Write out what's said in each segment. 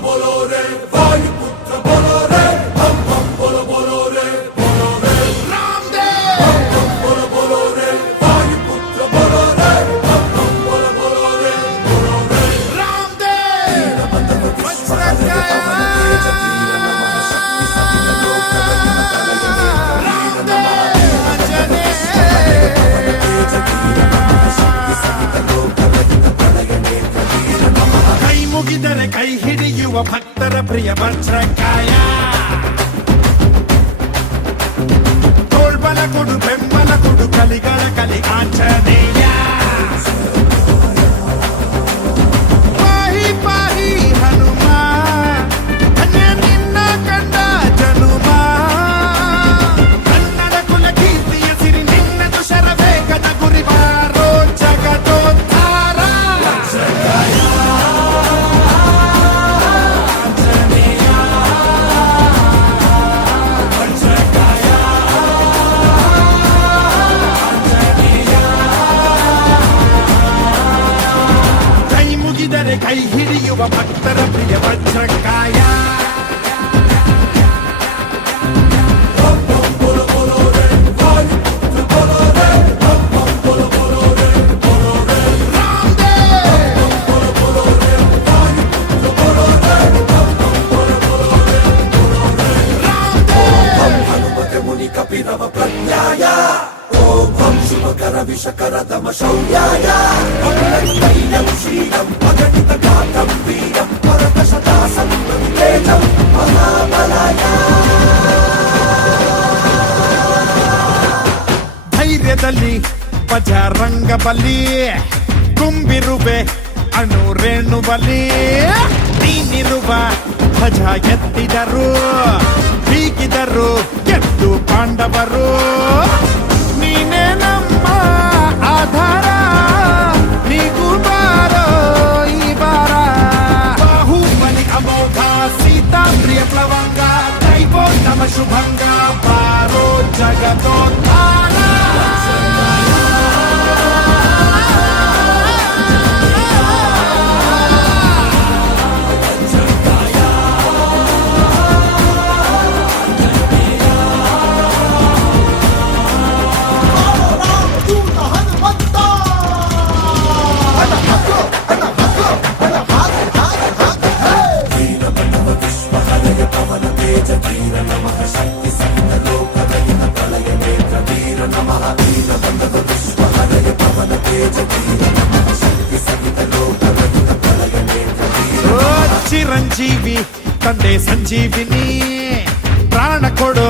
बोलो रे वायुपुत्र बोलो रे बम बम बोलो रे रामदेव बोलो रे वायुपुत्र बोलो रे बम बम बोलो रे रामदेव वज्रकाय ಮುಗಿದರೆ ಕೈ ಹಿಡಿಯುವ ಭಕ್ತರ ಪ್ರಿಯ ವಜ್ರಕಾಯ ತೋಳ್ಬಲ ಕೊಡು ಬೆಂಬಲ ಕೊಡು ಕಲಿಗಳ ಕಲಿ ಆಂಜನೇಯ ಪಾಹಿ ಪಾಹಿ ಹನುಮ ಧನ್ಯ ನಿನ್ನ ಕಂಡ ಜನುಮ ಕನ್ನಡ ಕುಲ ಕೀರ್ತಿಯ ಸಿರಿ ನಿನ್ನದು ಶರವೇಗದ ಗುರಿ ಬಾರೋ ಜಗದೋದ್ಧಾರ ವಜ್ರಕಾಯ ಕೈ ಹಿಡಿಯುವ ಭಕ್ತರ ಪ್ರಿಯ ವಜ್ರಕಾಯ ಮುನಿ ಕಪಿರವ ಪ್ರಜ್ಞಾಯ ಓಂ ಶುಭಕರ ವಿಷಕರ ದಮ ಶೌರ್ಯಾಯ ತೈಲಂ ಶ್ರೀರಂ ಪಗಟಿತ ಗಾತಂ ವೀರಂ ಪರತ ಶತಾಸಂ ತೇಜಂ ಮಹಾಬಲಾಯ ಧೈರ್ಯದಲ್ಲಿ ಬಜರಂಗ ಬಲಿ ತುಂಬಿರುವೆ ಅಣುರೇಣು ಬಲಿ ನೀನಿರುವ ಧ್ವಜ ಎತ್ತಿದರು ಬೀಗಿದರು ಗೆದ್ದು ಪಾಂಡವರು ನೀನೇ ನಮ್ಮ ಆಧಾರ ನೀಗೂ ಬಾರೋ ಈ ಬಾರ ಬಾಹುಬಲಿ ಅಮೋಘ ಸೀತಾ ಪ್ರಿಯ ಪ್ಲವಂಗ ದೈವೋತ್ತಮ ಶುಭಂಗ ಬಾರೋ ಜಗದೋದ್ಧಾರ ಚಿರಂಜೀವಿ ತಂದೆ ಸಂಜೀವಿನಿ ಪ್ರಾಣ ಕೊಡು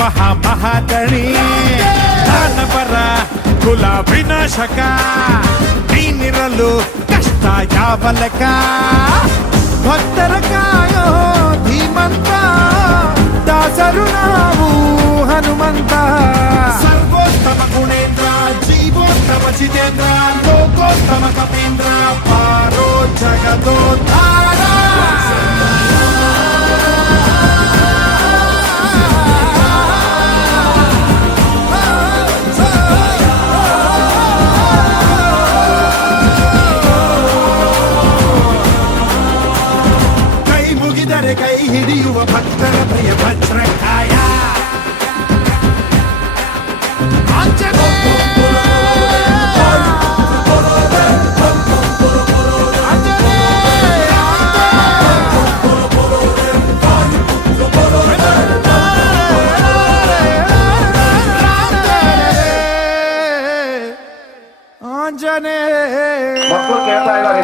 ಮಹಾ ಮಹಾದಣಿ ದಾನವರ ಕುಲ ವಿನಾಶಕ ನೀನಿರಲು ಕಷ್ಟ ಯಾವ ಲೆಕ್ಕ ಭಕ್ತರ ಕಾಯೋ ಧೀಮಂತ ದಾಸರು ನಾವು ಹನುಮಂತ ಸರ್ವೋತ್ತಮ ಗುಣೇಂದ್ರ ಜೀವೋತ್ತಮ ಜಿತೇಂದ್ರ ಲೋಕೋತ್ತಮ ಕಪೀಂದ್ರ ಪಾರೋ ಜಗದೋದ್ಧಾರ ಕೈ ಮುಗಿದರೆ ಕೈ ಹಿಡಿಯುವ ಭಕ್ತರ ಪ್ರಿಯ ವಜ್ರಕಾಯ ಮಕ್ಕಳು ಕೇಳ್ತಾ ಇದ್ದಾರೆ